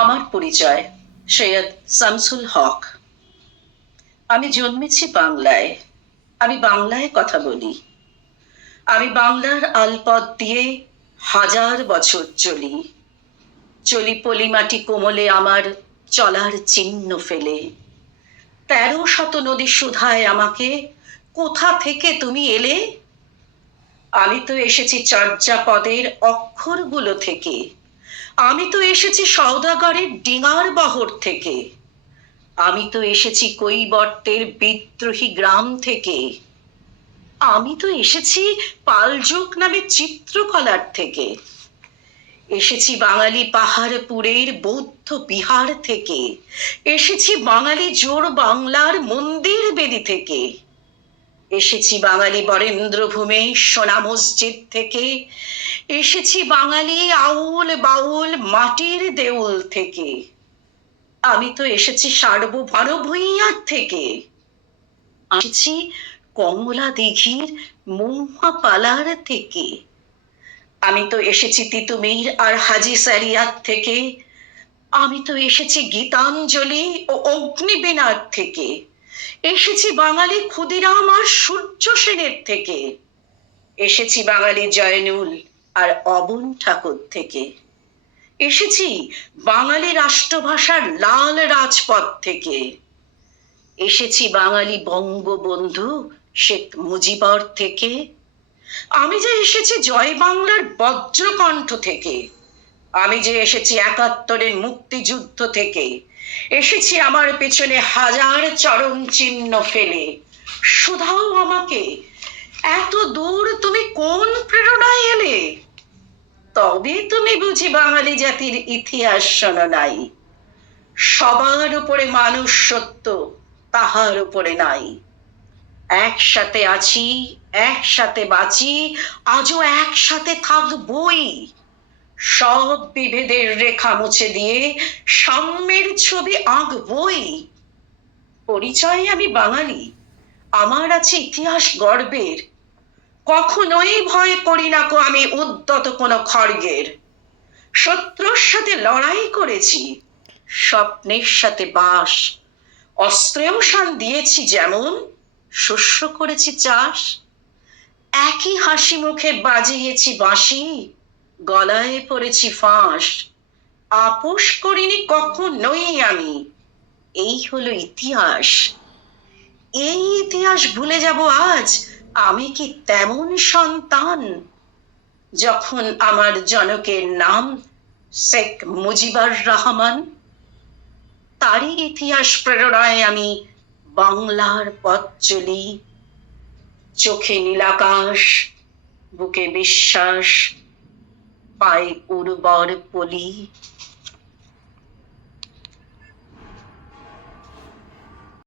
আমার পরিচয় সৈয়দ শামসুল হক। আমি জন্মেছি বাংলায়, আমি বাংলায় কথা বলি। আমি বাংলার আলপথ দিয়ে হাজার বছর চলি। চলি পলিমাটি কোমলে আমার চলার চিহ্ন ফেলে। ১৩শত নদী সুধায় আমাকে, কোথা থেকে তুমি এলে? আমি তো এসেছি চর্যাপদের অক্ষরগুলো থেকে। আমি তো এসেছি সওদাগরের ডিঙার বহর থেকে। আমি তো এসেছি কৈবর্তের বিদ্রোহী গ্রাম থেকে। আমি তো এসেছি পালযোগ নামে চিত্রকলার থেকে। এসেছি বাঙালি পাহাড়পুরের বৌদ্ধ বিহার থেকে। এসেছি বাঙালি জোর বাংলার মন্দির বেদি থেকে। এসেছি বাঙালি বরেন্দ্রভূমে সোনা মসজিদ থেকে। এসেছি বাঙালি আউল বাউল মাটির দেউল থেকে। আমি তো এসেছি সার্বভৌম ভূঁইয়ার থেকে। এসেছি কমলা দিঘির মহুয়া পালার থেকে। আমি তো এসেছি তিতুমির আর হাজি সারিয়াত থেকে। আমি তো এসেছি গীতাঞ্জলি ও অগ্নিবীণার থেকে। এসেছি বাঙালি ক্ষুদিরাম আর সূর্য সেনের থেকে। এসেছি বাঙালি জয়নুল আর অবন ঠাকুর থেকে। এসেছি বাঙালি রাষ্ট্রভাষার লাল রাজপথ থেকে। এসেছি বাঙালি বঙ্গবন্ধু শেখ মুজিবর থেকে। আমি যে এসেছি জয় বাংলার বজ্রকণ্ঠ থেকে। আমি যে এসেছি ৭১-এর মুক্তিযুদ্ধ থেকে। এসেছি আমার পেছনে হাজার চরণ চিহ্ন ফেলে। শুধাও আমাকে, এত দূর তুমি কোন প্রেরণায় এলে? তবে তুমি বুঝি বাঙালি জাতির ইতিহাস শোনো নাই। সবার উপরে মানুষ সত্য, তাহার উপরে নাই। একসাথে আছি, একসাথে বাঁচি, আজও একসাথে থাকবই। সব বিভেদের রেখা মুছে দিয়ে সাম্যের ছবি আঁকবই। পরিচয় আমি বাঙালি, আমার আছে ইতিহাস গর্বের। কখনোই ভয় করি না কো আমি উদ্যত কোনো খড়গের। শত্রুর সাথে লড়াই করেছি, স্বপ্নের সাথে বাস। অস্ত্রেও শান দিয়েছি যেমন, শস্য করেছি চাষ। একই হাসি মুখে বাজিয়েছি বাঁশি, গলায় পড়েছি ফাঁস। আপোষ করিনি কখনোই আমি, এই হলো ইতিহাস। এই ইতিহাস ভুলে যাব আজ? আমি কি তেমন সন্তান? যখন আমার জনকের নাম শেখ মুজিবুর রহমান, তারই ইতিহাস প্রেরণায় আমি বাংলার পথ চলি। চোখে নীলাকাশ, বুকে বিশ্বাস, পায়ে উর্বর পলি।